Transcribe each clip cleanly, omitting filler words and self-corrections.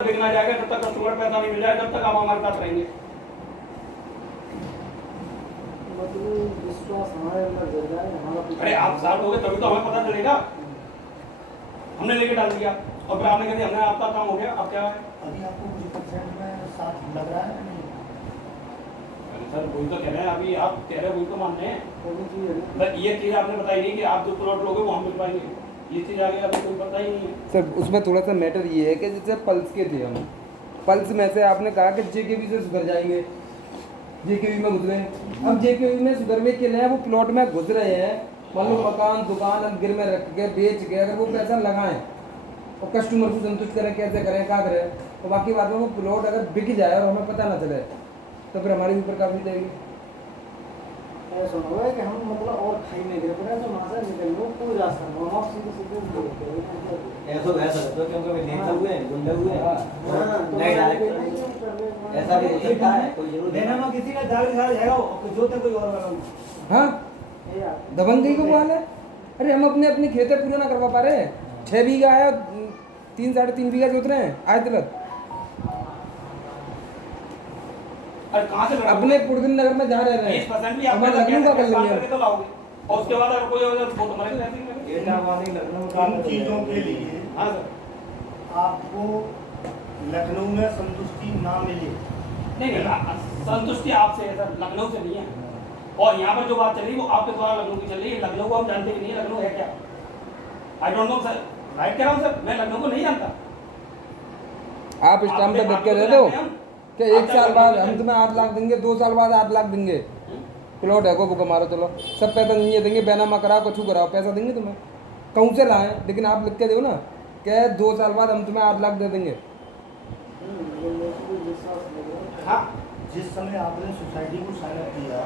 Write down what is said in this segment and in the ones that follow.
देखना जाएगा जब तक कस्टमर पैसा नहीं मिल जाएगा जब तक आप हमारे साथ रहेंगे। मतलब विश्वास हमारे अंदर जग रहा है हमारा। अरे आप साथ हो गए तभी तो हमें पता चलेगा। हमने लेके डाल दिया और फिर आपने कह दिया हमने आपका काम हो गया। अब क्या है? अभी आपको कुछ परसेंट में साथ लग रहा है नहीं? अरे सर वही तो कह रहे हैं, अभी आप कह रहे हैं वही तो मान रहे हैं। तो ये चीज़ आपने बताई नहीं कि आप जो प्लॉट लोगे वो हम मिल पाएंगे। ये चीज़ आगे अभी कोई पता ही नहीं है सर। उसमें थोड़ा सा मैटर ये है कि जैसे पल्स के थे हम, पल्स में से आपने कहा कि जेकेबी से सुधर जाएंगे, जेकेबी में घुस गए। अब जेकेबी में सुधरने के लिए वो प्लॉट में घुस रहे हैं, मान लो मकान दुकान अब गिर में रख के बेच के अगर वो पैसा लगाएं और कस्टमर को संतुष्ट करें, कैसे करें क्या करें, तो बाकी बात में वो प्लॉट अगर बिक जाए और हमें पता ना चले तो फिर हमारे ऊपर काफी देगी। ऐसा हो है कि हम मतलब और खाई में गिर पड़े तो वहां से निकल लो कोई रास्ता नहीं, हम सीधे सीधे ऐसा वैसा तो क्योंकि वे नेता हुए हैं, गुंडे हुए हैं। हां नहीं डायरेक्ट ऐसा भी हो सकता है, कोई जरूर देना में किसी का जाल दिखा जाएगा और जो तक कोई और वाला। हाँ दबंगई को बोल है। अरे हम अपने अपनी खेतें पूरे ना करवा पा रहे हैं, 6 बीघा है 3 साढ़े 3 बीघा जोत रहे हैं आज तक। अरे कहाँ से अपने पुरदिन नगर में जहाँ रह रहे 20% हैं भी आप हमारे लखनऊ का कर लेंगे। तो लाओगे और उसके बाद अगर कोई अगर वो तुम्हारे को रहती है। डेटा वाली लखनऊ का इन चीजों के लिए हाँ सर। आपको लखनऊ में संतुष्टि ना मिले। नहीं संतुष्टि आपसे है सर, लखनऊ से नहीं है। और यहाँ पर जो बात चल रही है वो आपके द्वारा लखनऊ की चल रही है। लखनऊ को हम जानते ही नहीं है, लखनऊ है क्या? I don't know sir, right कह रहा हूँ सर, मैं लखनऊ को नहीं जानता। आप स्टाम्प पे लिख के दे दो कि 1 साल बाद हम तुम्हें 8 लाख देंगे, 2 साल बाद 8 लाख देंगे। प्लॉट है को बुक मारो, चलो सब पैसा नहीं देंगे, बैनामा कराओ कुछ कराओ, पैसा देंगे तुम्हें। कहूँ से लाएं लेकिन आप लिख के दो ना कि 2 साल बाद हम तुम्हें 8 लाख दे देंगे। हाँ जिस समय आपने सोसाइटी को साइन अप किया,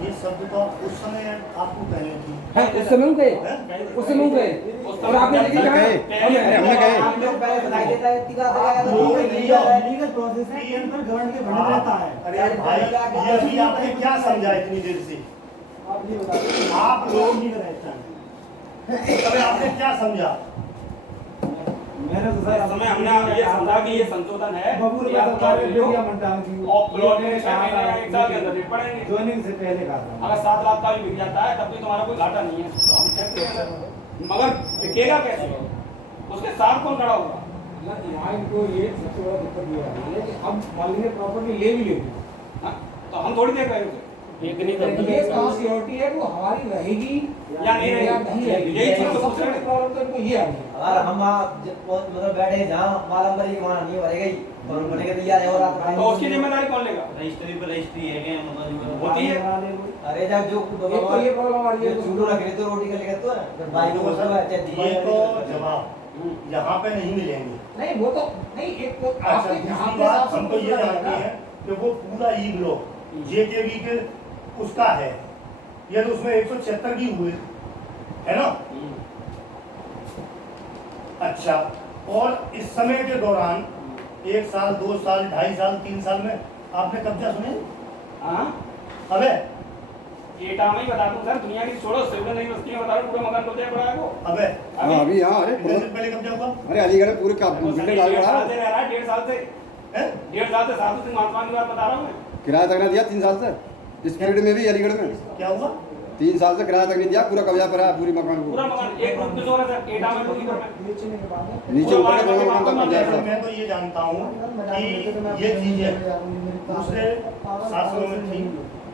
ये शब्द तो उस समय आपको कहने की हाँ उस समय गए, उस समय गए और आपने लेके हमने कहे आप लोग पहले बताई देता है लीगल प्रोसेस है के अंदर गवर्नमेंट के बंद रहता है। अरे भाई ये अभी आपने क्या समझा इतनी देर से? आप ये बताइए आप लोग लीगल रहता है। अरे आपने क्या समझा? मैंने तो सर समय हमने ये समझा कि ये संशोधन है बबूल या का प्लॉट जो या मंटान की और प्लॉट में 6 महीने या 1 साल के अंदर रेट पड़ेंगे। जॉइनिंग से पहले कहा था। अगर 7 लाख का भी बिक जाता है तब भी तुम्हारा कोई घाटा नहीं है, तो हम कहते हैं सर। मगर बिकेगा कैसे? उसके साथ कौन खड़ा होगा? यहाँ इनको ये सबसे बड़ा दिक्कत ये है कि अब मान लीजिए प्रॉपर्टी ले भी लेगी, हाँ? तो हम थोड़ी देर करेंगे ये सिक्योरिटी है वो हमारी रहेगी या नहीं रहेगी, यही चीज़ तो पूछ रहे हैं। प्रॉब्लम तो इनको ये आ रही है। अगर हम मतलब बैठे जहाँ मालूम पड़ेगी वहाँ नहीं भरेगा ही और बने के तैयार है और आप तो उसकी जिम्मेदारी कौन लेगा? रजिस्ट्री पे रजिस्ट्री है क्या मतलब होती है। अरे जब जो ये प्रॉब्लम आ रही है चूड़ो रख रहे तो रोटी का लेकर तो है फिर भाई को बोलता है चाहे ये तो जवाब यहाँ पे नहीं मिलेंगे। नहीं वो तो नहीं एक तो अच्छा आपके जहाँ दूसरी पे बात साफ हम तो ये सुथरा जानते रहेगा। हैं कि वो पूरा ई ब्लॉक जेकेबी के उसका है, ये तो उसमें 176 भी हुए है ना। अच्छा और इस समय के दौरान 1 साल 2 साल 2.5 साल 3 साल में आपने कब्जा सुने? हाँ अबे एटा में ही बता दूं सर, दुनिया की छोड़ो सिविल नहीं बस्ती में बता रहा हूं, पूरा मकान कब्जा पड़ा है वो। अबे हाँ अभी यहाँ अरे कितने दिन पहले कब्जा हुआ अरे अलीगढ़ में पूरे का वो सर बिल्डर डाल 1.5 रहा साल से रह रहा है, 1.5 साल से है? 1.5 साल से साधु सिंह महात्मा की बात बता रहा हूँ मैं। किराया तक ना दिया 3 साल से, इस पीरियड में भी अलीगढ़ में क्या हुआ? 3 साल से किराया तक नहीं दिया, पूरा कब्जा पर है पूरी मकान पूरा को। मकान एक रूम किशोर है सर, एटा में पूरी पर में। बेचने के बाद में नीचे ऊपर के दोनों मकान तक कब्जा है। मैं तो ये जानता हूँ कि ये चीजें दूसरे शासनों में थी,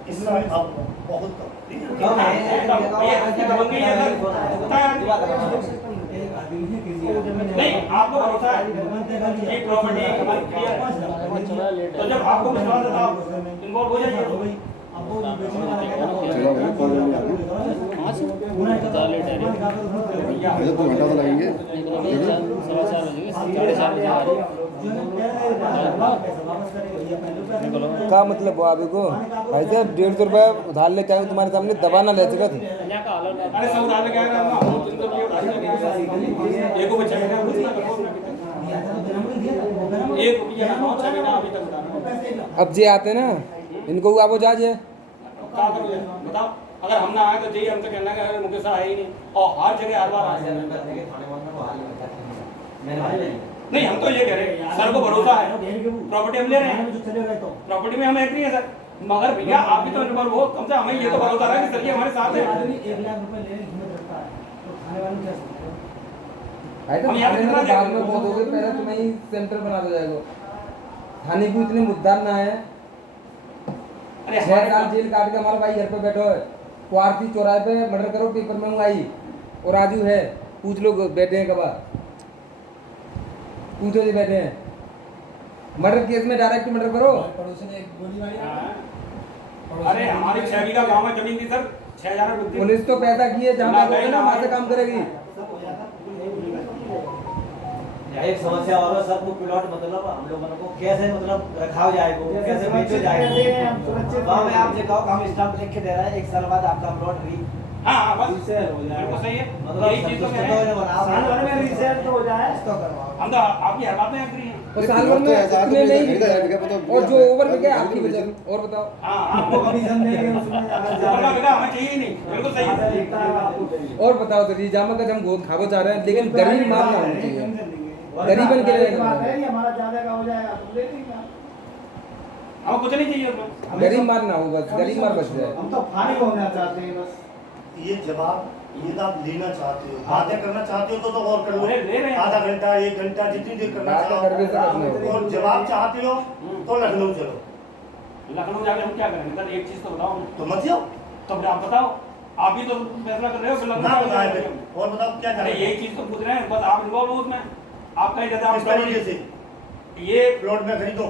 इस समय अब बहुत कम। कम है ये दबंगई है सर, होता है। नहीं आपको भरोसा है ये प्रॉपर्टी हमारी क्लियर है, तो जब आपको विश्वास है तो आप इन्वॉल्व हो जाइए। चलो अभी कॉल ऐसे 2 घंटा तो लगेंगे। क्या मतलब हुआ अभी को भाई साहब 150 रुपये उधार लेके आए तुम्हारे सामने दबा ना ले चुका थे। अरे सब उधार लेके आएगा ना, हम तुम तो ये उधार लेके एक को बच्चा लेके कुछ ना करो ना, 1 रुपया ना 6 महीना अभी तक उधार। अब जे आते ना इनको हुआ वो जाज है। क्या करो यार बताओ, अगर हम ना आए तो जी हमसे कहना है मुकेश सर आए ही नहीं, और हर जगह हर बार आए। मैंने नहीं हम तो ये कह रहे हैं सर को भरोसा है प्रॉपर्टी हम ले रहे हैं जो चले गए तो प्रॉपर्टी में हम एग्री है सर मगर भैया आप भी तो इनवॉल्व हो कम से हमें ये तो भरोसा रहा है कि सर जी हमारे साथ है आदमी 1 लाख रुपए लेने हिम्मत रखता है तो खाने वाले क्या सोचते हैं? भाई तो हम यहाँ थाने में कितना तो बाद में देखेंगे? बहुत हो गए, पहले तुम्हें ही सेंटर बना दो जाएगा। थाने को इतने मुद्दा ना है, अरे 6 साल जेल काट के हमारा भाई घर पे बैठो है, क्वारती चौराहे पे मर्डर करो पेपर में आई और राजू है, पूछ लो बैठे हैं कबा, पूछो जी बैठे हैं, मर्डर केस में डायरेक्ट मर्डर करो। पड़ोसी ने एक गोली मारी अरे हमारी 6 बीघा गांव में जमीन थी सर 6,000 रुपए पुलिस तो पैदा की है, जहाँ ना पे गए, ना ना वहाँ से आए। काम करेगी। एक समस्या और है सर को प्लॉट मतलब हम लोगों को कैसे मतलब रखाव जाएगा कैसे बेचो जाएगा वहाँ में आप दिखाओ हम स्टाम्प लिख के दे रहे हैं 1 साल बाद आपका प्लॉट री हाँ हाँ बस रीसेल हो जाए। बिल्कुल सही है मतलब यही चीज तो कह रहे हैं साल भर में रीसेल तो हो जाए इसको करवाओ हम तो आपकी हर बात में एग्री हैं और साल भर में इतने नहीं बिके, और जो ओवर बिके आपकी वजह। और बताओ हाँ आपको कमीशन देंगे उसमें अगर ऊपर का ज्यादा बिका हमें चाहिए ही नहीं बिल्कुल सही ज्यादा है दिखता है आपको चाहिए। और बताओ तो रिजामा का हम गोद खाबो चाह रहे हैं, लेकिन गरीब मार ना होना चाहिए। गरीबन के लिए बात है ये हमारा ज्यादा का हो जाएगा तो ले लेंगे हमें कुछ नहीं चाहिए उसमें गरीब मार ना हो, बस गरीब मार बच जाए। हम तो फानी होना चाहते हैं बस ये जवाब ये आप लेना चाहते हो, बातें करना चाहते हो तो और कर लो, अरे ले रहे हैं। आधा घंटा 1 घंटा जितनी देर करना बातें चाहो, करके तो करना होगा। और जवाब चाहते हो तो लखनऊ चलो, लखनऊ जाके हम क्या करेंगे सर एक चीज तो बताओ हमें। तो मत जाओ तो फिर आप बताओ आप ही तो फैसला कर रहे हो फिर लखनऊ ना जाके बताए करेंगे। फिर, और बताओ क्या अरे जाने यही चीज तो पूछ रहे हैं बस आप इन्वॉल्व हो उसमें आपका ही जैसे आप किस तरीके से ये प्लॉट में खरीदो,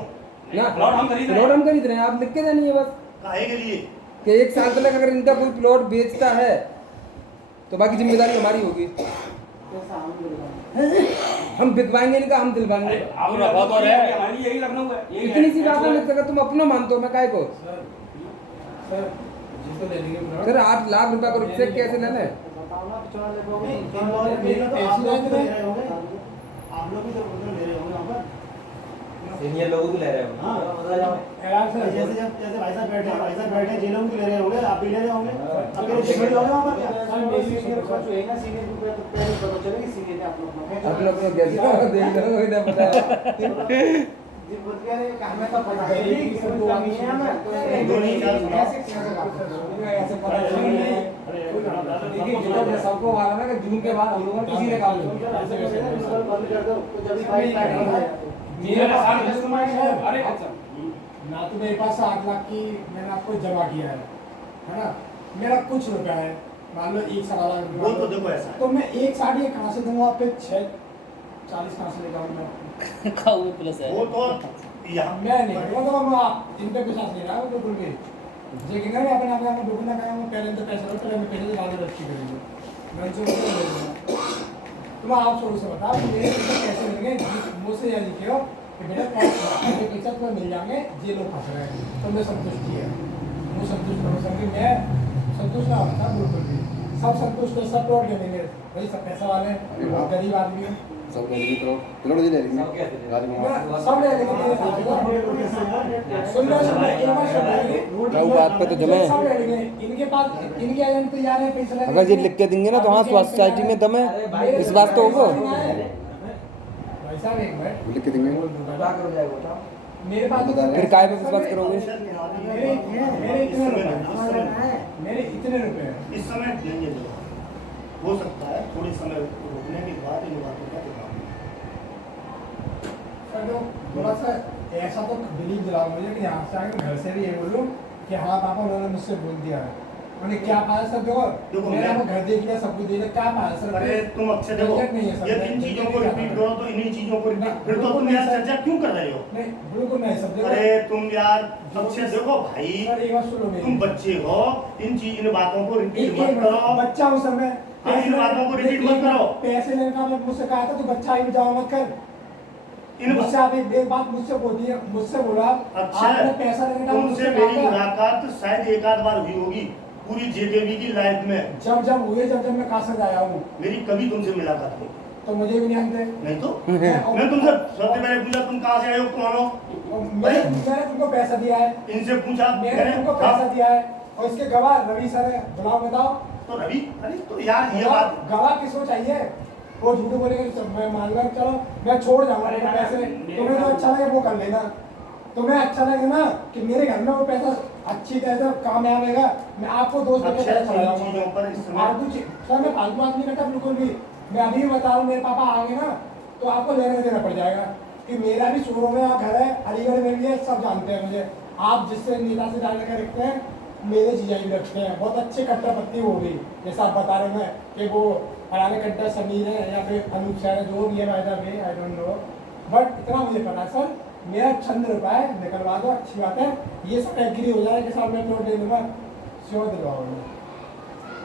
ना प्लॉट हम खरीद रहे प्लॉट हैं हम खरीद रहे हैं, आप लिख के देनी है बस काहे के लिए? कि 1 साल तक अगर इनका कोई प्लॉट बेचता है तो बाकी जिम्मेदारी हमारी होगी। कैसा हम लोग हम बिकवाएंगे इनका, हम दिलवाएंगे। अरे आप बात और है हमारी यही लखनऊ है यही इतनी सी है। बात है, अगर तुम अपना मानते हो, मैं काय को जिसको ले लेंगे प्लॉट सर 8 लाख रुपए का रुपये कैसे लेना है? बताओ ना पिछड़ा ले पाओगे नहीं, आप लोग भी तो ले रहे होंगे आप लोग भी तो उधर ले रहे होंगे वहाँ पर सीनियर लोगों को ले रहे हो हाँ। आराम से जैसे जैसे भाई साहब बैठे हैं जिलों के ले रहे होंगे आप भी ले रहे होंगे अकेले चिकन होंगे वहाँ पर क्या सीनियर का जो है ना सीनियर को पहले पता चलेगी सीनियर ने आप लोग आप लोग को कैसे देख लो, इन्हें पता है। जिस बत कह रहे हैं कि हमें तो पता है कि समझ नहीं है हमें दो नहीं चार सुनाओ। ऐसे ऐसे पता चलेगी देखिए जो सबको वाला ना कि जून के बाद हम लोगों ने किसी ने काम नहीं किया बंद कर दो तो जब भी फाइल टाइट हो जाए मेरे पास अरे अच्छा ना तो मेरे पास 8 लाख की मैंने आपको जमा किया है ना, मेरा कुछ रुपया है, मान लो 1 लाख वो तो रुपया, देखो ऐसा है। तो मैं 1.5 कहाँ से दूंगा आप पे 40 कहाँ से लेकर आऊंगा? वो तो यहाँ मैं नहीं वो तो मैं आप इन पे विश्वास नहीं रहा हूँ बिल्कुल भी जे कि नहीं अपने आप में बिल्कुल ना करेंगे, पहले तो पैसा लो, पहले मैं पैसे डाल रखी करेंगे मैं जो ले लूँगा। तुम आप शुरू से बताओ कि मेरे पैसे कैसे मिलेंगे, मुझसे यह लिखे हो कि बेटा मेरे पैसा तुम्हें मिल जाएंगे, ये लोग फंस रहे हैं, तो मैं संतुष्ट किया मुझे संतुष्ट करो सर कि मैं संतुष्ट ना होता बिल्कुल भी, सब संतुष्ट है, सब लौट ले लेंगे भाई, सब पैसा वाले हैं, गरीब आदमी है सब गरीबी करो, प्लॉट भी ले लेंगे। सब ले लेंगे सुन लो एक बार सुन लो क्या बात पे तो जमे सब ले लेंगे, इनके पास इनके एजेंट तैयार है पैसा लेने अगर ये लिख के देंगे ना तो हाँ सोसाइटी में दम है, इस बात तो होगा। भाई साहब एक मिनट लिख के देंगे मेरे पास फिर काय पे विश्वास करोगे? मेरे इतने रुपए हैं, इस समय देंगे लोग, हो सकता है थोड़े समय रुकने के बाद इन बातों का जवाब मिले। सर जो थोड़ा सा ऐसा तो बिलीव दिलाओ मुझे कि यहाँ से आके घर से भी ये बोलूँ कि हाँ पापा उन्होंने मुझसे बोल दिया है, उन्हें क्या पाया सर देखो मैंने आपको घर देख लिया, सब कुछ देख लिया, क्या पाया सर? अरे तुम अच्छे देखो, झंझट नहीं है सर, ये 3 चीजों को रिपीट करो तो इन्हीं चीजों को रिपीट, फिर तो तुम यार चर्चा क्यों कर रहे हो? नहीं बिल्कुल नहीं सब देखो अरे तुम यार अच्छे देखो भाई, सर एक बात सुनो मेरी, तुम बच्चे हो, इन बातों को रिपीट एक मत करो। बच्चा हूँ सर मैं, हाँ, इन बातों को रिपीट मत करो। पैसे लेने का मैं मुझसे कहा था तो बच्चा ही जाओ मत कर, इन मुझसे आप एक बात मुझसे बोली है, मुझसे बोला अच्छा आपने पैसा लेने का तुमसे मुझसे मेरी कहा था। मुलाकात शायद 1 आध बार हुई होगी पूरी जेकेबी की लाइफ में, जब हुए जब मैं कासर आया हूँ मेरी कभी तुमसे मुलाकात नहीं। तो मुझे भी नहीं आते नहीं तो मैं तुमसे सबसे पहले पूछा तुम कहाँ से आए हो, कौन हो? मैंने तुमको पैसा दिया है, इनसे पूछा मैंने तुमको पैसा दिया है और इसके गवाह रवि सर है, बुलाओ बताओ तो रवि, अरे तो यार ये बात गवाह किसको चाहिए? वो झूठ बोलेंगे तो मैं मान लो चलो मैं छोड़ जाऊंगा अरे वो यार, पैसे मेरे तुम्हें जो अच्छा लगे वो कर लेना। तुम्हें अच्छा लगे ना कि मेरे घर में वो पैसा अच्छी तरह से कामयाब रहेगा, मैं आपको दोस्त देके अच्छा, पैसा चला इन चीजों पर इस समय- फालतू सर मैं फालतू बात नहीं करता बिल्कुल भी। मैं अभी भी बता रहा हूँ, मेरे पापा आएंगे ना तो आपको लेने देना पड़ जाएगा कि मेरा भी शोरूम में घर है, अलीगढ़ में भी है, सब जानते हैं मुझे। आप जिससे नेता से डाल कर रखते हैं मेरे जीजा भी रखते हैं, बहुत अच्छे कट्टरपंथी हो गई जैसा आप बता रहे हैं कि वो फलाने कट्टर समीर है या फिर अनूप सर है, जो भी है by the way I don't know, but इतना मुझे पता है सर मेरा चंद रुपया है, निकलवा दो, अच्छी बात है। ये सब एग्री हो जाए कि साहब मैं प्लॉट दे दूंगा, श्योर दिलवाओगे।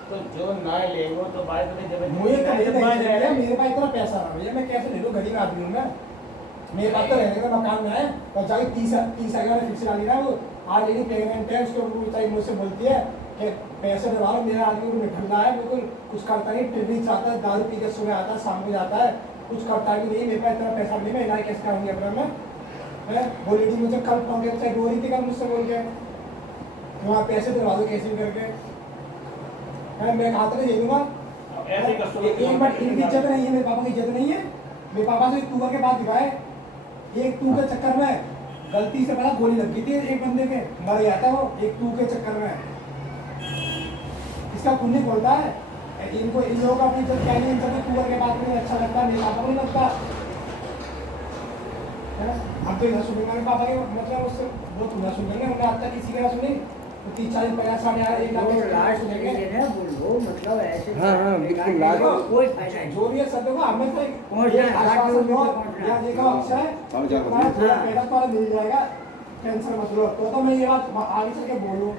तो जो ना ले वो तो बाद में जब मुझे तो नहीं चाहिए, मेरे पास इतना पैसा ना भैया, मैं कैसे ले लूँ, गरीब आदमी हूँ मैं। मेरे पास तो रहने का मकान है और जाके 30 हजार फिक्स डाली ना, वो आज लेडी प्रेगनेंट है, उसके ऊपर मुझसे बोलती है कि पैसे दिलवा लो, मेरा आदमी को निकलना है, बिल्कुल कुछ करता नहीं, टिफिन चाहता है, दारू पी के सुबह आता है, शाम को जाता है, कुछ करता भी नहीं। मेरे पास इतना पैसा नहीं, मैं इलाज कैसे करूँगी अपना मैं है। वो लेडी मुझे कल फोन करके रो रही थी, कल मुझसे बोल के वहाँ पैसे दिलवा दो कैसे भी करके है। मैं कहा था दे दूंगा, ऐसे कस्टमर एक बार इनकी इज्जत नहीं है, मेरे पापा की इज्जत नहीं है। मेरे पापा से तू के बात दिखाए, एक तू के चक्कर में गलती से पता गोली लग गई थी एक बंदे के, मर गया था वो एक तू के चक्कर में। इसका पुण्य बोलता है इनको, इन लोगों का अपनी इज्जत क्या नहीं, इनसे तू के बात में अच्छा लगता, मेरे पापा को नहीं लगता है। अब तो इधर सुनेंगे मेरे पापा के, मतलब उससे वो तुम ना सुनेंगे, उन्हें आज तक किसी का सुनी 30 40 50 60 1 लाख लास्ट सुनेंगे बोलो, मतलब ऐसे हाँ, हाँ, बिल्कुल लास्ट। कोई फायदा नहीं। जो भी है सब देखो, हमें तो पहुंच जाए, आश्वासन दो, पहुंच जाए। या देखो अक्षय तुम्हारा थोड़ा पैसा तुम्हारा मिल जाएगा, टेंशन मत लो। तो मैं ये बात आगे चल के बोलूँ,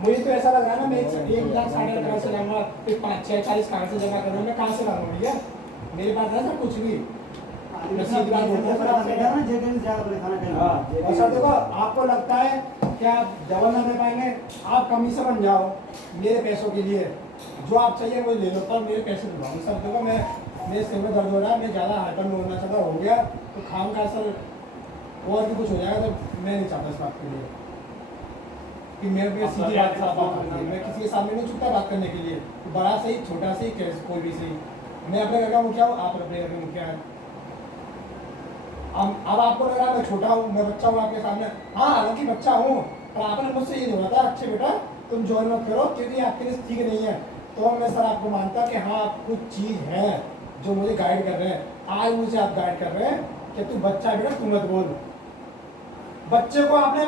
मुझे तो ऐसा लग रहा है ना मैं 1 लाख 1.5 लाख से लाऊंगा, फिर 5 6 40 कहाँ से जमा करूँ, मैं कहाँ से लाऊंगा भैया, मेरे पास है सब कुछ भी। सीधी बात बोलते हैं सर आपसे। और सर देखो आपको लगता है कि आप डबल ना दे पाएंगे, आप कमी से बन जाओ मेरे पैसों के लिए, जो आप चाहिए वो ले लो, पर मेरे पैसे दिलवाओ। सर देखो मैं मेरे सिर में दर्द हो रहा है, मैं ज़्यादा हाइपर में होना चाहता हो गया तो खाम का सर और भी कुछ हो जाएगा, तो मैं नहीं चाहता इस बात के लिए कि मेरे पे सीधी बात करना है। मैं किसी के सामने नहीं छुपता बात करने के लिए, बड़ा सही छोटा सही कोई भी सही, मैं अपने घर का मुखिया हूँ, आप अपने घर के मुखिया हैं। अब आपको लग रहा है मैं छोटा हूँ, मैं बच्चा हूँ आपके सामने, हाँ हालांकि बच्चा हूँ, पर आपने मुझसे ये बोला था अच्छे बेटा तुम ज्वाइन मत करो क्योंकि आपके लिए ठीक नहीं है। तो मैं सर आपको मानता कि हाँ कुछ चीज़ है जो मुझे गाइड कर रहे हैं, आज मुझे आप गाइड कर रहे हैं कि तू बच्चा बेटा तू मत बोल। बच्चे को आपने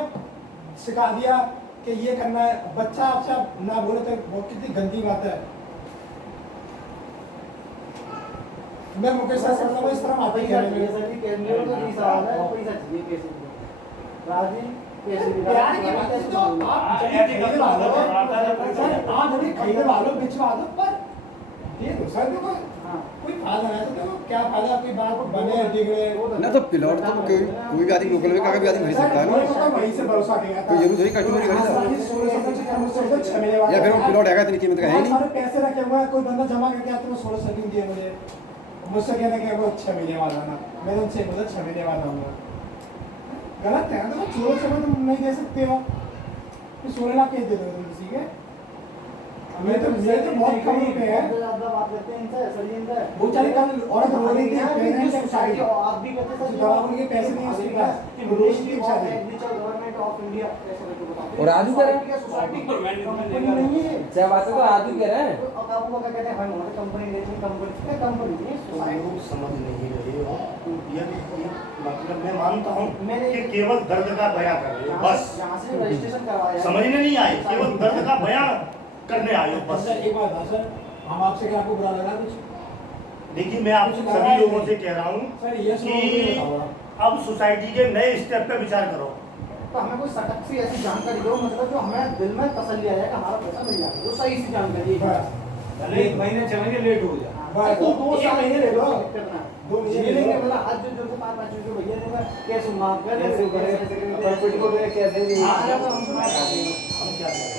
सिखा दिया कि ये करना है, बच्चा आपसे आप ना बोले तो वो कितनी गंदी बात है। मैं मुकेश सर समझता हूँ इस तरह आप ही कह रहे हैं। प्यार की बात है तो आप खरीदवा लो, सर आप अभी खरीदवा लो बिचवा दो, पर ये दो सर देखो कोई फायदा नहीं, तो देखो क्या फायदा आपकी बात बने बिगड़े ना। तो प्लॉट तो कोई भी आदमी लोकल में काका भी आदमी खरीद सकता है ना, तो वहीं से भरोसा किया था, कोई जरूर थोड़ी कस्टमर ही खरीदा, या फिर वो प्लॉट है इतनी कीमत का है नहीं। सारे पैसे रखे हुए हैं, कोई बंदा जमा करके आता है 16 सेकंड दिए मुझे, मुझसे कहना कि वो 6 महीने वाला ना, मैंने उनसे बोला 6 महीने वाला हूँ, गलत है ना। 16 से तुम नहीं दे सकते हो, तो 16 लाख कैसे दे दोगे तुम किसी के? मैं तो बहुत कम रुपए हैं। वो चले कल औरत रो रही थी प्रेग्नेंट है शादी, दवा उनके पैसे नहीं उसके पास, रो रही थी शादी। और राजू कह रहा है क्या बात है, तो राजू कह रहा है लोग समझ नहीं रहे हो, ये मतलब मैं मानता हूँ कि केवल दर्द का बयां कर रहे हो बस, समझने नहीं आए, केवल दर्द का बयां करने आए हो बस। सर एक बात है सर, हम आपसे क्या आपको बुरा लगा कुछ? देखिए मैं आप सभी लोगों से कह रहा हूँ सर ये कि अब सोसाइटी के नए स्टेप पे विचार करो। तो हमें कोई सटक सी ऐसी जानकारी दो, मतलब जो हमें दिल में तसल्ली आ जाए कि हमारा पैसा मिल जाएगा, जो सही सी जानकारी है। अरे 1 महीने 6 महीने लेट हो गया, बस तो 2 साल महीने ले लो, 2 ये महीने ले लेंगे, लो। मतलब आज जो 5-5 जो भैया देगा कैसे माफ कर कैसे करें, कैसे नहीं। हम क्या करें,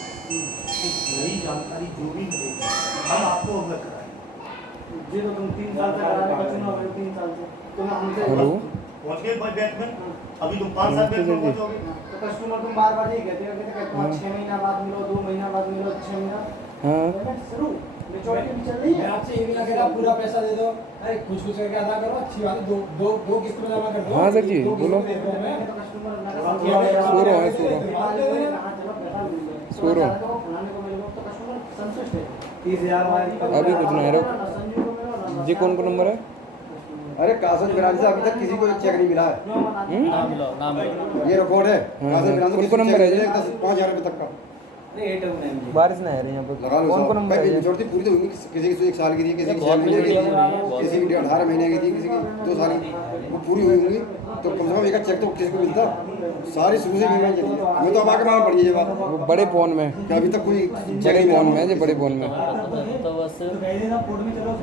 नई जानकारी जो भी मिलेगी हम आपको अवगत कराएंगे। जी तो तुम 3 साल से करा रहे हो, चुनाव में 3 साल से तुम हमसे पहुँच गए बैठ में, अभी तुम 5 साल बैठ में पहुँचोगे। तो कस्टमर तुम बार-बार यही कहते हो कि 6 महीना बाद मिलो, 2 महीना बाद मिलो, 6 महीना हाँ पेमेंट शुरू मैं आपसे ये भी ना कह रहा पूरा पैसा दे दो, अरे कुछ कुछ करके अदा करो, अच्छी बात है, दो किस्त में जमा कर दो। हाँ सर जी, दो किस्त बोलो। में दे दो मैं। सो रहा है, सो रहा। 30,000 अभी कुछ नहीं है, रुक। जी कौन नंबर है? अरे कासज बिराज से अभी तक किसी को चेक नहीं मिला है। ये रिकॉर्ड है। कासज बिराज कौन को नंबर है जी? 5,000 रुपए तक का बारिश नहीं आ रही यहाँ लगा पर। लो कौन को साहब। नंबर भाई है? मेजोरिटी पूरी तो होगी, किसी की 1 साल की थी, किसी की 6 महीने की थी, किसी की 18 महीने की थी, किसी की 2 साल की, वो पूरी हुई होंगी तो कम से कम एक चेक तो किसी को मिलता। सारी शुरू से बीमारी चली है। हमें तो अब आके मालूम पड़ी है ये बात वो बड़े फोन में, कि अभी तक कोई चेक बड़े नहीं फोन मिला। में है जी, बड़े फोन में।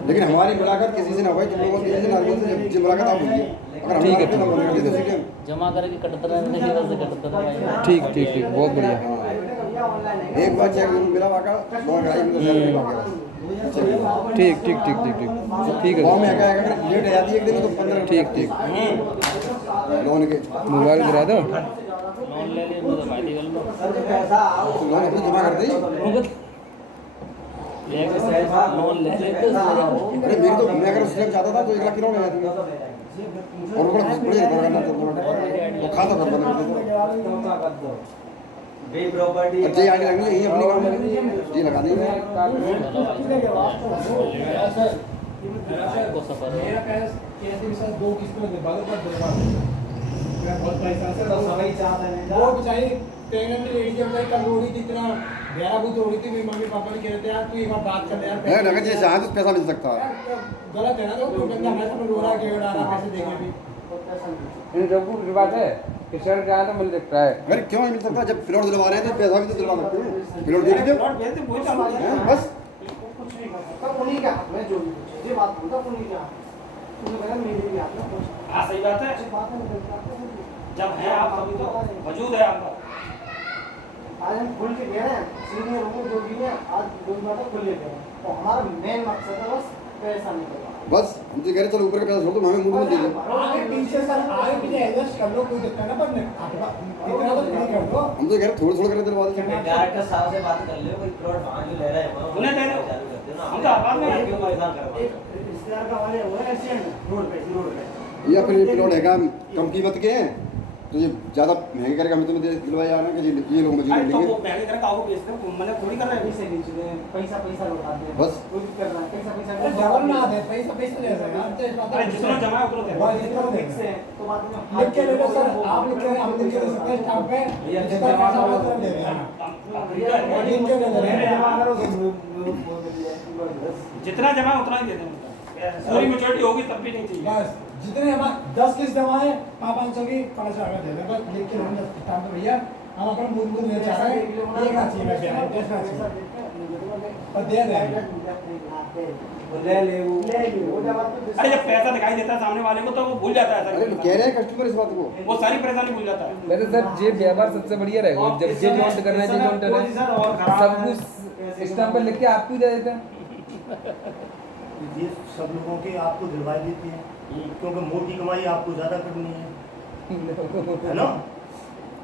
लेकिन हमारी मुलाकात किसी से ना हुई, जिन लोगों से नारियल से जिन मुलाकात आप हुई, अगर हम ठीक है, आपके नंबर कर देते थे जमा करके कटता रहे ठीक ठीक ठीक, बहुत बढ़िया। एक बार चेक मिला वाका बहुत गाड़ी में सैलरी वगैरह ठीक ठीक ठीक ठीक ठीक ठीक गाँव में है। अगर लेट आ जाती है एक दिन तो 15 ठीक ठीक। लोन के मोबाइल गिरा दो। लोन ले लिए तो फायदे कर लो। लोन अपनी जमा कर दी। लोन ले ले अरे मेरी तो मैं अगर उस टाइम चाहता था तो 1 लाख की लोन ले जाती मैं। और बड़ा बड़े करना तो वो खाता कर बंद कर देता। बे प्रॉपर्टी अब ये आगे लगनी है, यही अपनी काम में ये लगा देंगे। को सफर है। मेरा पैसा कैसे भी सर 2 किस्त में दिलवा दो, पर दिलवा दो। मेरा बहुत पैसा है तो सर। सभी चाहते हैं वो बेचारी प्रेग्नेंट लेडी जब तक कल रो रही थी, इतना गहरा बुत हो रही थी, मेरी मम्मी पापा ने कह रहे थे यार तू एक बार बात कर ले यार। है नगद ये चाहे तो पैसा मिल सकता है। यार, गलत है ना, तो बंदा हमारे सामने रो रहा है, गिड़ रहा है, पैसे देंगे भी। इन बात है कि शर्ट जाए तो मिल सकता है। अरे क्यों नहीं मिल सकता? जब प्लॉट दिलवा रहे हैं तो पैसा भी तो दिलवा सकते हैं। प्लॉट दे दीजिए प्लॉट भेज दे, वही काम आ जाएगा। हैं, बस उन्हीं का मैं जो ये बात बोलता उन्हीं का उन्होंने कहा मेरे भी हाथ में कुछ हाँ सही बात है, बात है। जब है आप तभी तो वजूद है आपका। आज हम खुल के गए हैं, सीनियर लोग जो भी है आज 2 बार खुल के गए, तो हमारा मेन मकसद है बस पैसा निकलना। बस हम तो कह रहे चलो ऊपर का पैसा छोड़ दो, हमें मुंह मत दीजिए। आगे पीछे सर, आगे पीछे एडजस्ट कर लो, कोई दिक्कत ना, पर इतना तो नहीं कर दो। हम तो कह रहे थोड़ा थोड़ा करके दिलवा दीजिए। डायरेक्टर साहब से बात कर ले, कोई प्लॉट वहाँ जो ले रहे हैं उन्हें दे दो। चालू करते हो ना। हम तो आवाज में क्यों परेशान कर रहे एक रिश्तेदार का वाले हुआ एक्सीडेंट रोड पे या फिर ये प्लॉट है कम कीमत के हैं तो ये ज्यादा महंगे करके हमें तुम्हें दिलवाया जा रहा है कि ये लोग मजदूर अरे तो लेंगे। वो महंगे करके आपको बेचते हैं, मैंने थोड़ी कर रहे हैं। पैसे नीचे दे, पैसा लौटाते हैं, बस। कोई भी कर रहा है, पैसा अरे डबल ना दे, पैसा पैसा ले रहे हैं यार, तो इस बात अरे जितना जमा है उतना दे। भाई जितना दे फिक्स है तो बाद में लिख के ले लो सर, आप लिख के हम लिख के दे सकते हैं स्टाम्प पे, जितना पैसा होगा उतना ले लेना। लिख के ले लेना। जितना जमा है उतना ही दे देंगे। पूरी मेच्योरिटी होगी तब भी नहीं चाहिए। बस जितने हमारे 10 किस्त जमा है 500 की 500 का दे दें, बस लिख के हम स्टाम्प पे भैया हम अपना मूल ले चाह रहे हैं, ये ना चाहिए मैं क्या देखना चाहिए और दे देंगे। ले वो जब आप अरे जब पैसा दिखाई देता है सामने वाले को तो वो भूल जाता है अरे सर। कह रहे हैं कस्टमर इस बात को। वो सारी परेशानी भूल जाता है। वैसे सर ये व्यवहार सबसे बढ़िया रहेगा, जब जे जॉइंट करना है, जे जॉइंट करना है, सब कुछ स्टैम्प पर लिख के आपको ही दे देते हैं। ये सब लोगों के आपको दिलवाई देती है क्योंकि मोटी कमाई आपको ज्यादा करनी है ना।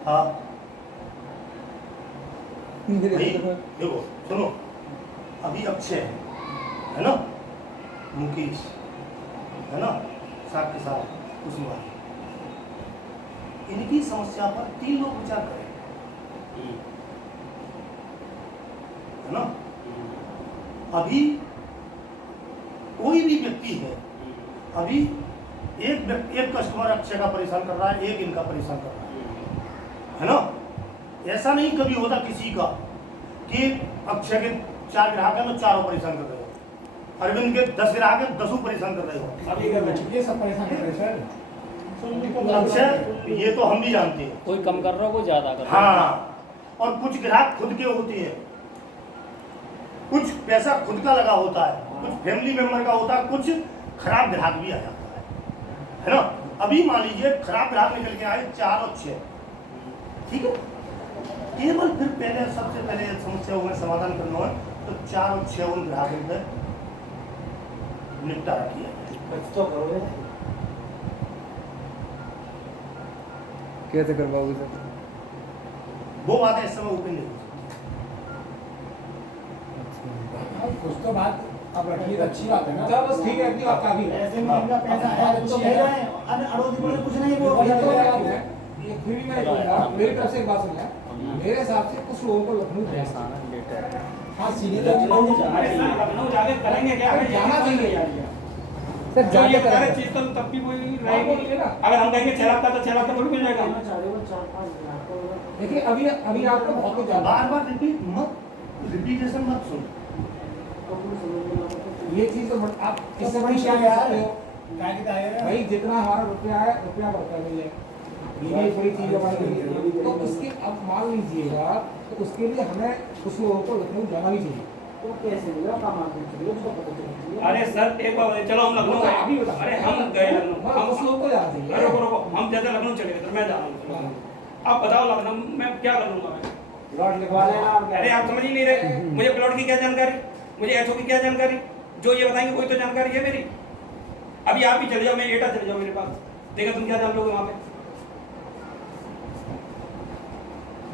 हाँ भाई देखो सुनो, अभी अक्षय है ना, मुकेश है ना, साथ के साथ कुसुमा, इनकी समस्या पर 3 लोग विचार करें है ना। अभी कोई भी व्यक्ति है, अभी एक कस्टमर अक्षय का परेशान कर रहा है, एक इनका परेशान कर रहा है ना। ऐसा नहीं कभी होता किसी का कि अक्षय के 4 ग्राहक हैं तो चारों परेशान कर रहे हो, अरविंद के 10 ग्राहक हैं 10 परेशान कर रहे हो। अभी ये सब परेशान कर रहे हैं सर। अक्षय ये तो हम भी जानते हैं, कोई कम कर रहा हो, कोई ज्यादा कर रहा हो। हाँ, और कुछ ग्राहक खुद के होते हैं, कुछ पैसा खुद का लगा होता है, कुछ फैमिली मेंबर का होता है, कुछ खराब ग्राहक भी आ जाता है ना। अभी मान लीजिए खराब ग्राहक निकल के आए 4 और 6, ठीक है, केवल फिर पहले सबसे पहले समस्या में समाधान करना है तो 4 और 6 उन ग्राहकों पर निपटारा किया जाए। कुछ तो करोगे। कैसे करवाओगे सर? वो बातें इस समय ओपन नहीं हो सकती। कुछ तो बात अब रखिए तो अच्छी बात है ना। चलो बस ठीक है, अपनी बात काफी है। ऐसे में इनका पैसा है तो ले रहे हैं, अड़ोसी पड़ोसी कुछ नहीं वो ये तो बात है। ये फिर भी मैं कहूँगा, मेरी तरफ से एक बात सुनिए, मेरे हिसाब से कुछ लोगों को लखनऊ जाना चाहिए। हाँ सीधी तो अरे सर लखनऊ जाके करेंगे क्या? हमें जाना चाहिए। सर जो जाके ये सारे करें चीज तो तब भी कोई हाँ, रहेगी बोलिए ना। अगर हम कहेंगे 6 लाख का तो 6 लाख का थोड़ी मिल जाएगा। देखिए अभी अभी आपको बहुत कुछ जानना बार बार रिपीटेशन मत सुन। ये चीज तो आप इससे बड़ी क्या कह सकते हो भाई, जितना हमारा रुपया है रुपया बढ़ता है, ये भी बड़ी चीज हमारे लिए। तो उसके अब मान लीजिएगा तो उसके लिए हमें कुछ लोगों को लखनऊ जाना भी चाहिए। अरे सर एक बार चलो हम लखनऊ गए अभी बता, अरे हम गए लखनऊ हाँ, कुछ लोगों को जाना अरे चाहिए। रुको रुको हम जैसे लखनऊ चले गए तो मैं जा रहा हूँ। आप बताओ लखनऊ में क्या कर लूंगा मैं? प्लॉट लिखवा लेना आप। अरे आप समझ ही नहीं रहे, मुझे प्लॉट की क्या जानकारी, मुझे एचओ की क्या जानकारी, जो ये बताएंगे वही तो जानकारी है मेरी। अभी आप ही चले जाओ, मैं एटा चले जाओ मेरे पास, देखा तुम क्या जान लोगे वहां पे।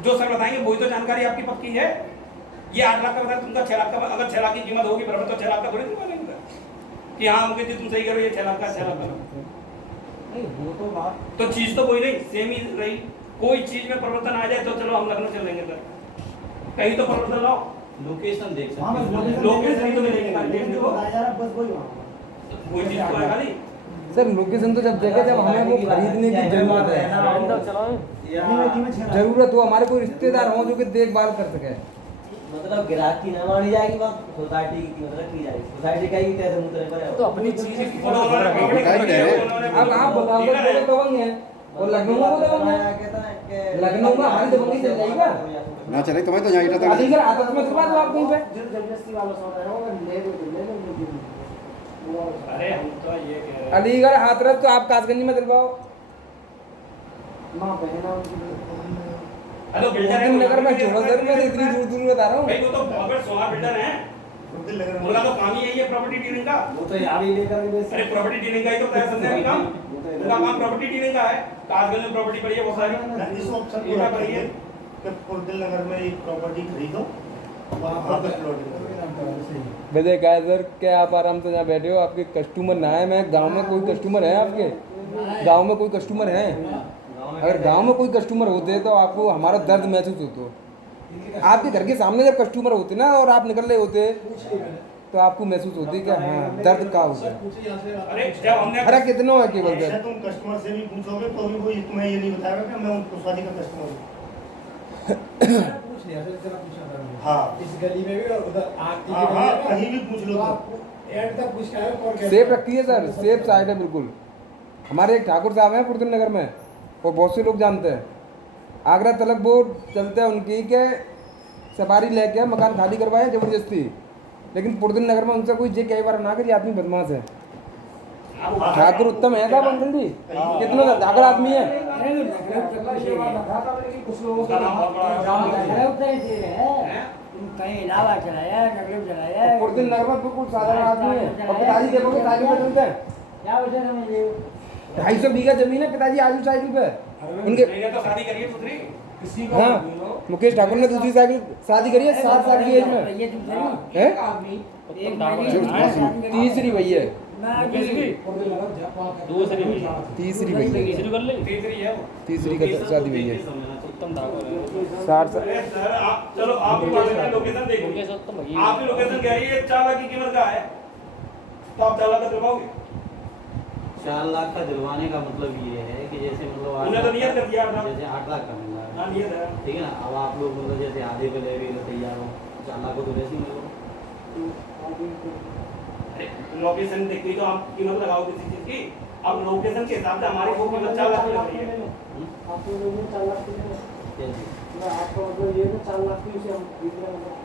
जो सर बताएंगे वही तो जानकारी आपकी पक्की है। ये 8 लाख का बताया, तुमका 6 लाख का, अगर 6 लाख की कीमत होगी बराबर तो 6 लाख का थोड़ी तुम मानेंगे कि हाँ मुझे तुम सही करो, ये 6 लाख का 6 लाख का। नहीं वो तो बात, तो चीज तो कोई नहीं, सेम ही रही। कोई चीज में परिवर्तन आ जाए तो चलो हम लखनऊ चलेंगे सर, कहीं तो परिवर्तन लाओ। लोकेशन देख हाँ, बस सकते हैं। लोकेशन ही तो मिलेगी खाली, देख लो। बताया जा रहा है, बस वही वहाँ। कोई चीज तो है खाली। सर लोकेशन तो जब देखे जब हमें वो खरीदने की जरूरत है, जरूरत हो, हमारे कोई रिश्तेदार हो जो कि देखभाल कर सके। मतलब ग्राहक की न मानी जाएगी बात, सोसाइटी की मतलब की जाएगी, सोसाइटी का ही कैसे मुंह पर तो अपनी चीज अब आप बताओ तो बोले दबंग है और लखनऊ में वो दबंग है। लखनऊ में हमारी दबंगी चल जाएगा ना चले तो मैं तो यहाँ इटा तक अलीगढ़ आदत में करवा दो आप कहीं पे। जबरदस्ती वाला सौदा है, वो ले दो। अरे हम तो ये कह रहे हैं अलीगढ़ हाथरस तो आप कासगंज में दिलवाओ। मां बहना हेलो बिल्डर है नगर में छोड़ो सर, मैं इतनी दूर दूर बता रहा हूँ। भाई, वो तो बहुत बड़े सोना बिल्डर हैं, उनका तो काम ही यही है प्रॉपर्टी डीलिंग का। वो तो यहाँ भी लेकर भी अरे प्रॉपर्टी डीलिंग का ही तो है संजय भी काम, उनका काम प्रॉपर्टी डीलिंग का है। कासगंज में प्रॉपर्टी पड़ी है बहुत सारी, इस ऑप्शन ये को क्या रखिए करिए? कि पुरदिल नगर में एक प्रॉपर्टी खरीदो, वहाँ पर प्लॉटिंग करो। वजह क्या है सर, क्या आप आराम से यहाँ बैठे हो, आपके कस्टमर ना है। मैं गांव में कोई कस्टमर है आपके? गांव में कोई कस्टमर है? अगर गांव में कोई कस्टमर होते तो आपको हमारा दर्द महसूस होता। आपके घर के सामने जब कस्टमर होते ना और आप निकल रहे होते तो आपको महसूस होती कि हाँ दर्द का होता है। अरे जब हमने अरे कितना है केवल ऐसा दर्द। तुम कस्टमर से भी पूछोगे तो भी वो तुम्हें ये नहीं बताएगा कि मैं उनको शादी का कस्टमर हूँ। पूछ लिया सर, इतना पूछना था मुझे। हाँ इस गली में भी और उधर आरती हाँ के हाँ, गली में कहीं भी पूछ लो तो तो। आप एंड तक पूछ के आए और कैसे? सेफ रखती है सर, सेफ साइड है बिल्कुल। हमारे एक ठाकुर साहब हैं पुरदन नगर में, वो बहुत से लोग जानते हैं। आगरा तलक वो चलते हैं उनकी के सफारी लेके मकान खाली करवाए जबरदस्ती, लेकिन पुरदन नगर में उनसे कोई जे कई बार ना कि आदमी बदमाश है। ठाकुर उत्तम है था बंदल जी, कितना जागर आदमी है। कुछ लोगों उसका नाम बहुत बड़ा है। कहीं इलावा चलाया, नगरेब चलाया। पुरदन नगर में बिल्कुल साधारण आदमी है। और पिताजी देखोगे साइकिल पे चलते हैं, क्या वजह है मुझे? 250 बीघा जमीन है पिताजी आजू साइकिल पे। उनके मैंने तो शादी करी है दूसरी। किसी को हाँ मुकेश ठाकुर ने दूसरी साइकिल शादी करी है 7 साल की एज में ये तुम सही है। आदमी एक महीने तीसरी भई है, दूसरी तीसरी भई है, तीसरी है वो। तीसरी का शादी भई है। उत्तम ठाकुर है। 60 अरे सर आप चलो आप लोकेशन देखो, आपकी लोकेशन कह रही है 4 लाख की कीमत का है, तो आप 4 लाख का दिलवाओगे? 4 लाख का दिलवाने का मतलब ये है कि जैसे मतलब उन्होंने तो नियत कर दिया 8 लाख। जैसे 8 लाख का मिल रहा है, हाँ नियत है। ठीक है ना। अब आप लोग मतलब जैसे आधे पे ले गए तैयार हो, 4 लाख को तो वैसे ही मिलो। लोकेशन देख के तो आप कीमत लगाओ किसी चीज की। अब लोकेशन के हिसाब से हमारी वो कीमत 4 लाख की लग रही है। आपको लोगों 4 लाख की देना। कैसे? मैं आपको मतलब ये तो 4 लाख की उसे हम खरीद रहे हैं।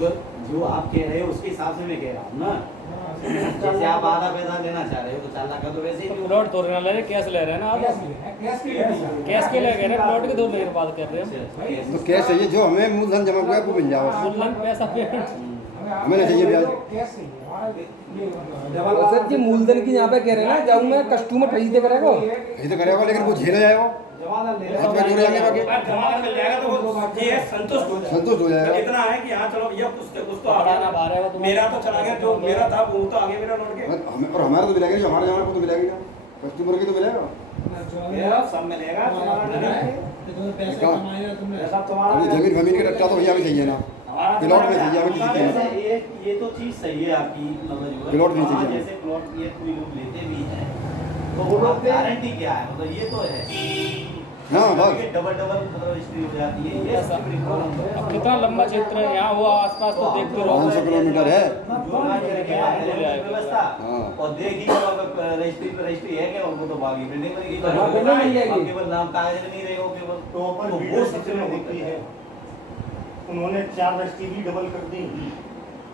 तो जो आप कह रहे हो उसके हिसाब से मैं कह रहा हूँ ना। जैसे आप आधा पैसा लेना चाह रहे हो तो 4 लाख का तो वैसे ही प्लॉट तोड़ने ले रहे, कैश ले रहे हैं ना आप? कैश के लिए कैश के ले रहे हैं, प्लॉट के 2 महीने के बाद कर रहे हैं। तो कैश चाहिए, जो हमें मूलधन जमा हुआ है वो मिल जाओ। मूलधन पैसा हमें नहीं चाहिए ब्याज। कैश चाहिए सर जी मूलधन की यहाँ पे कह रहे हैं ना, जाऊँ मैं कस्टमर खरीदे करेगा ये तो करेगा लेकिन वो झेल जाएगा। जमानत ले हाथ में जोड़े आगे बाकी जमानत मिल जाएगा तो वो ये है संतुष्ट हो जाएगा। इतना है कि हाँ चलो भैया कुछ तो आ पकड़ाना गया, बाहर है वो तुम्हारा। मेरा तो चला गया, जो मेरा था वो तो आगे मेरा लौट गया। हमें और हमारा तो मिलेगा, जो हमारे जमाने को तो मिलेगा ना, कस्टमर की तो मिलेगा। मेरा सब मिलेगा, पैसे कमाए ना तुमने सब तुम्हारा ये जमीन फमीन का रट्टा तो भैया हमें चाहिए ना, प्लॉट में चाहिए हमें किसी कीमत। ये तो चीज सही है आपकी, मतलब प्लॉट भी चाहिए। जैसे प्लॉट ये कोई लोग लेते भी हैं तो वो लोग गारंटी क्या है, मतलब ये तो है हाँ बस डबल मतलब रजिस्ट्री हो जाती है, ये सबसे बड़ी प्रॉब्लम है। अब कितना लंबा क्षेत्र है यहाँ, वो आसपास तो देखते रहो। 500 किलोमीटर है। व्यवस्था हाँ। और देगी रजिस्ट्री है क्या, उनको तो बागी बिल्डिंग बनेगी, बिल्डिंग बन जाएगी। अब केवल नाम कागज में नहीं रहेगा, केवल प्रॉपर तो वीडियो वो सिस्टम सबसे में होती है। उन्होंने 4 रजिस्ट्री भी डबल कर दी।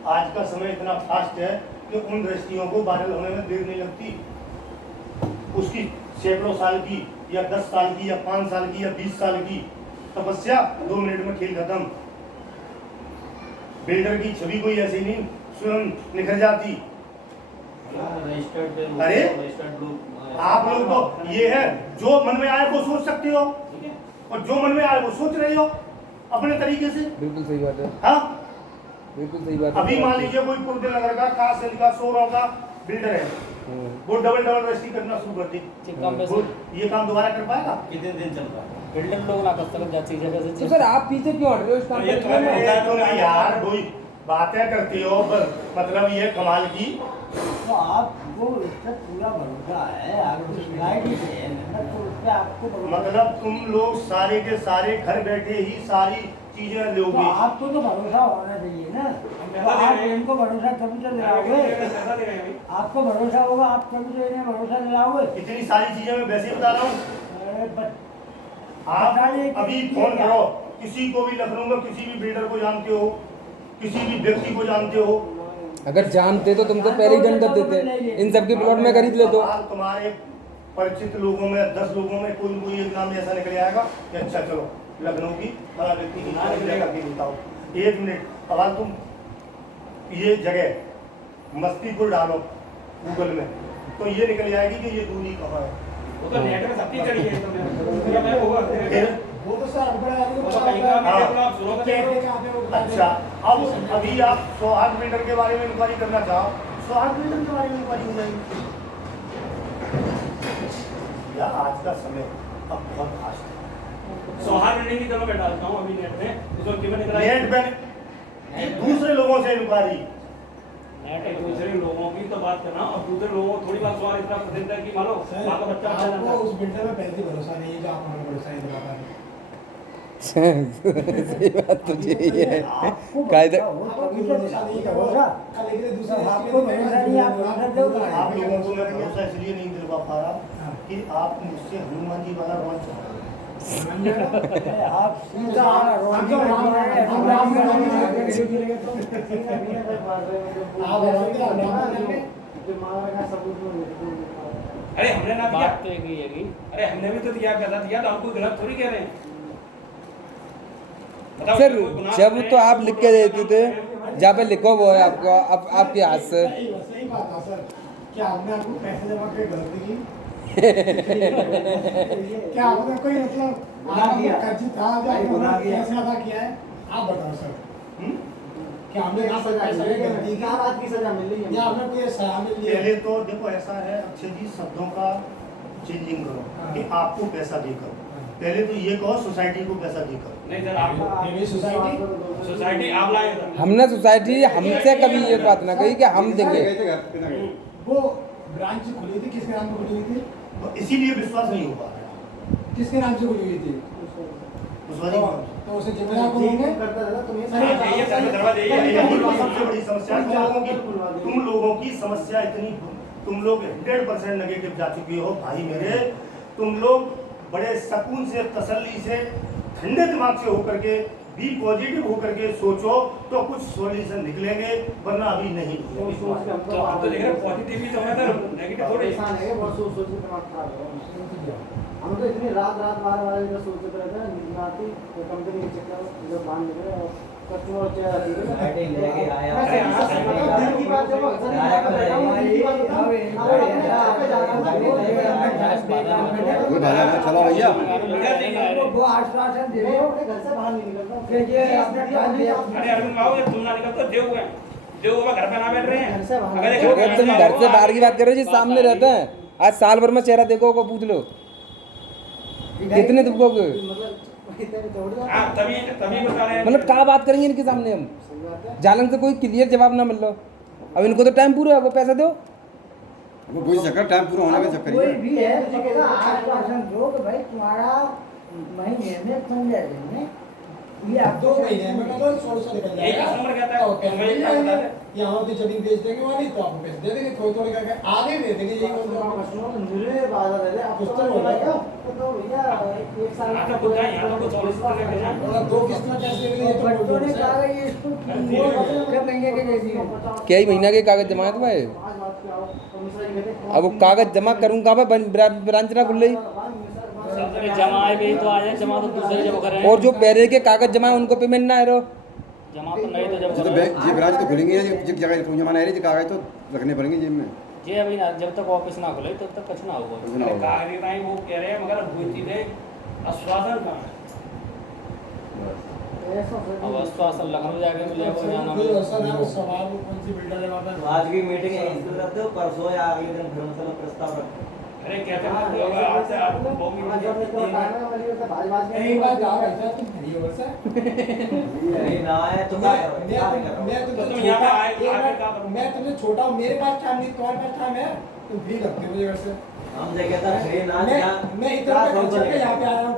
आज का समय इतना फास्ट है कि उन रजिस्ट्रियों को वायरल होने में देर नहीं लगती। उसकी सैकड़ों साल की या 10 साल की या 5 साल की या 20 साल की तपस्या 2 मिनट में खेल खत्म। बिल्डर की छवि कोई ऐसी नहीं स्वयं निखर जाती। रजिस्टर्ड अरे! लोग आप लोग तो ये है जो मन में आए वो सोच सकते हो और जो मन में आए वो सोच रहे हो अपने तरीके से। बिल्कुल सही बात है, हाँ, बिल्कुल सही बात है। अभी मान लीजिए कोई पुरदे नगर का कासिल का सोरों का बिल्डर है, वो डबल रजिस्ट्री करना शुरू कर दी, चिक्कम में वो से ये काम दोबारा कर पाएगा? कितने दिन चल रहा है? बिल्डर लोग ना कर सकते जा चीजें तो कैसे सर आप पीछे क्यों हट रहे हो इस काम ये पर? तो है। अरे तुम यार वही बातें करते हो, मतलब ये कमाल की। तो आपको इसका पूरा भरोसा है, आपको शिकायत ही है, मेहनत तो उस पे आपको भरोसा है। मतलब तुम लोग सारे के सारे घर बैठे ही सारी चीजें तो लोगे। आपको तो भरोसा होना चाहिए ना, तो आप इनको भरोसा कभी तो दिलाओगे, पैसा दे रहे हैं अभी। आपको भरोसा होगा आप कभी तो इन्हें भरोसा दिलाओगे। इतनी सारी चीजें मैं वैसे ही बता रहा हूँ। अरे आप बताइए कि अभी ये फोन क्या? करो किसी को भी, लखनऊ में किसी भी बिल्डर को जानते हो, किसी भी व्यक्ति को जानते हो, अगर जानते तो तुम तो पहले ही डन कर देते, इन सबके प्लॉट में खरीद ले तो। सवाल तुम्हारे परिचित लोगों में 10 लोगों में कोई न कोई एक नाम ऐसा निकल आएगा कि अच्छा चलो लखनऊ की बड़ा व्यक्ति की नाम करके बताओ। 1 मिनट सवाल, तुम ये जगह मस्तीपुर डालो गूगल में तो ये निकल जाएगी कि ये दूरी कहाँ है। वो तो नेट में सब चीज चली है, तो मैं होगा फिर वो तो सर बड़ा आदमी को वो तो पता कहीं का है। मीडिया को आप सुनो कैसे कहाँ पे वो बता अच्छा, देगा। अब अभी आप सोहाग बिल्डर के बारे में इंक्वायरी करना चाहो, सोहाग बिल्डर के बारे में इंक्वायरी हो जाएगी। या आज का समय अब बहुत फास्ट है। सोहार बिल्डिंग की चलो मैं डालता हूँ अभी नेट में, उसको कीमत निकला है। नेट पे दूसरे लोगों से इंक्वायरी, नेट दूसरे लोगों की तो बात करना, और दूसरे लोगों को थोड़ी बात सवाल इतना पसंद है कि मानो माँ का बच्चा अच्छा आपको जाता है। उस बिल्डर में पहले ही भरोसा नहीं है जो आप हमें भरोसा नहीं दिला पा रहे। सही बात तो यही है। आपको कायदा भरोसा हो तभी तो भरोसा नहीं है भरोसा। कल एक दूसरा आपको भरोसा नहीं है, आप भरोसा दो। आप लोगों को मैं भरोसा इसलिए नहीं दिलवा पा रहा कि आप मुझसे हनुमान जी वाला रोल चाह रहे हो। आप सीधा रोटी अरे हमने ना दिया, बात तो एक ही है कि अरे हमने भी तो दिया, पैसा दिया तो हमको गलत थोड़ी कह रहे हैं। बताओ, सर कोई गुनाह जब है? तो आप लिख के देते थे, जहाँ पे लिखो वो है आपको, अब आपके हाथ से। सही बात है सर, क्या हमने आपको पैसे जमा के गलती की? क्या आपने कोई मतलब आपको कर्ज था जो आपने पैसे अदा किया है? आप बताओ सर, क्या हमने आपको पैसे की गलती की? बात की सजा मिल रही है या आपने कोई सलाह मिल ली है? पहले तो देखो ऐसा है अक्षय जी, शब्दों का चेंजिंग करो कि आपको पैसा देकर, पहले तो ये कहो सोसाइटी को पैसा देकर। नहीं सर, आप मेरी सोसाइटी सोसाइटी आप लाए सर। हमने सोसाइटी हमसे कभी ये बात ना कही कि हम देंगे। वो ब्रांच खुली थी, किसके नाम पे खुली हुई थी? तो इसीलिए विश्वास नहीं हो पा रहा किसके नाम से खुली हुई थी? उस वाली तो उसे जिम्मेदार कौन होंगे? करता था तो हाँ, यही है सर, दरवाजा यही है। यही तो सबसे बड़ी समस्या है। तुम लोगों की समस्या इतनी, तुम लोग 100% नेगेटिव जा चुके हो भाई मेरे। तुम लोग बड़े सुकून से, तसल्ली से, ठंडे दिमाग से होकर के, बी पॉजिटिव होकर के सोचो तो कुछ सॉल्यूशन निकलेंगे, वरना अभी नहीं। तो आप तो देख रहे पॉजिटिव भी तो है सर, नेगेटिव थोड़ी। परेशान है बहुत सोच सोच के दिमाग खराब है। हम तो इतनी रात रात 12 बजे तक सोचते रहते हैं, नींद ना आती, तो कंपनी के चक्कर में जब बांध निकले और लाइटें लेके आया। अरे हाँ, दिल की बात जब अक्सर नहीं आता, बैठा हूँ, दिल की बात बताऊँ, अगर अपने जगह पे जाना है, कोई भाई चलो भैया वो आश्वासन दे मैं अपने घर से बाहर नहीं निकलता हूँ। अरे अरविंद बाबू जब तुम ना निकलते हो, जो वो घर पे ना बैठ रहे हैं। घर से बाहर अगर एक अरे तुम घर से बाहर की बात कर रहे हो जी, सामने रहते हैं। आज साल भर में चेहरा देखो को पूछ लो कितने तुमको हाँ, तभी बता रहे हैं। मतलब क्या बात करेंगे इनके सामने हम? जालन से कोई क्लियर जवाब ना मिल रहा। अब इनको तो टाइम पूरा है, वो पैसा दो। वो कोई चक्कर टाइम पूरा होने का चक्कर कोई ही भी है मुझे कहता आश्वासन दो कि भाई तुम्हारा महीने में बन जाएगा। ये आप 2 महीने में मतलब 1600 निकल यही जाएगा। कस्टमर कहता है, ओके, तुम्हें क्या पता है? यहाँ की जमीन बेच देंगे वहाँ नहीं तो आपको पैसे दे देंगे, थोड़ी थोड़ी करके आगे दे देंगे। यही बोल रहा हूँ। कस्टमर तो मुझे बाधा दे रहे, आप कुछ तो तो बोला क्या? तो भैया एक साल यहाँ तो खुद जाए, यहाँ तो कुछ और इसको लेके जाए। और 2 किस्त में कैसे देंगे ये तो बोल दो। क्या महीने के जैसी है क्या ही महीना के कागज जमा है तुम्हारे? अब वो कागज जमा करूँगा मैं, ब्रांच ना खुल रही। अरे जमा है भी तो आ जाए, जमा तो दूसरे जब करें। और जो पहले के कागज जमा है उनको पेमेंट ना है रो। जमा तो नहीं तो जब तो करें। ये ब्रांच तो खुलेंगे ना, जिस जगह जमा नहीं रही कागज तो रखने पड़ेंगे जेब में। ये अभी ना, जब तक ऑफिस ना खुले तब तक कुछ ना होगा। कुछ ना होगा। कागज नहीं वो कह रहे हैं, मगर वो चीजें आश्वासन कहाँ है? अब आश्वासन लखनऊ जाके मिलेगा, वो जाना कोई मिलेगा। ऐसा ना हो, सवाल वो कौन सी बिल्डर है वहाँ पे? तो आज की मीटिंग है, इसको रख दो, परसों या अगले दिन फिर मतलब प्रस्ताव रखो। अरे कहते हैं कि अगर आपसे आपको बहुत मीटिंग है। एक बार जाओ ऐसा तुम फ्री हो बस। नहीं ना है तो क्या करो? क्या करो? मैं तो तुम्हें तुम यहाँ पे छोटा आए- एक आके बार- क्या करोगे? मैं तुम्हें छोटा हूँ, मेरे पास टाइम नहीं, तुम्हारे पास टाइम है, तुम फ्री रखते हो मुझे घर से। हम जगह था, ना मैं इधर पे यहाँ पे आया हूँ।